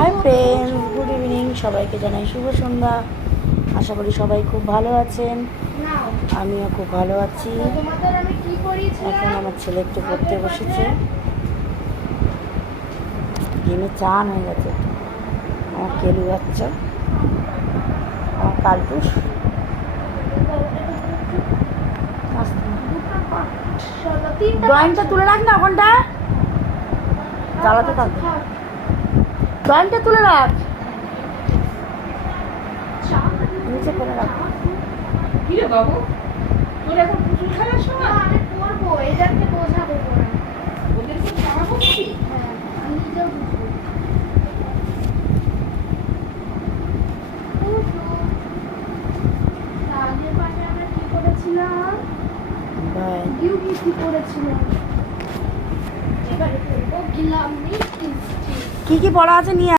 Hi friends, good evening. সবাইকে জানাই শুভ সন্ধ্যা। আশা করি সবাই খুব ভালো আছেন, আমিও খুব ভালো আছি। এখন আমার ছেলে একটু পড়তে বসেছে, ডিমে চান হয়ে গেছে। আমার কেলু বাচ্চা, আমার কালটুস। ড্রয়িংটা তুলে রাখ না ওখানটা, জ্বালাতে থাকবে। ড্রয়িংটা তুলে রাখ, নিচে করে রাখ। কি রে বাবু, তোর এখন পুতুল খেলার সময়? আমি পড়বো, এদেরকে বোঝাবো পড়া। ওদেরকে পড়াবো কি? হ্যাঁ, আমি নিজেও বুঝবো। আগের পাশে আমরা কি করেছিলাম? বাই। কি করেছিলাম? এবারে করবো গিলাম কি কি পড়া আছে নিয়ে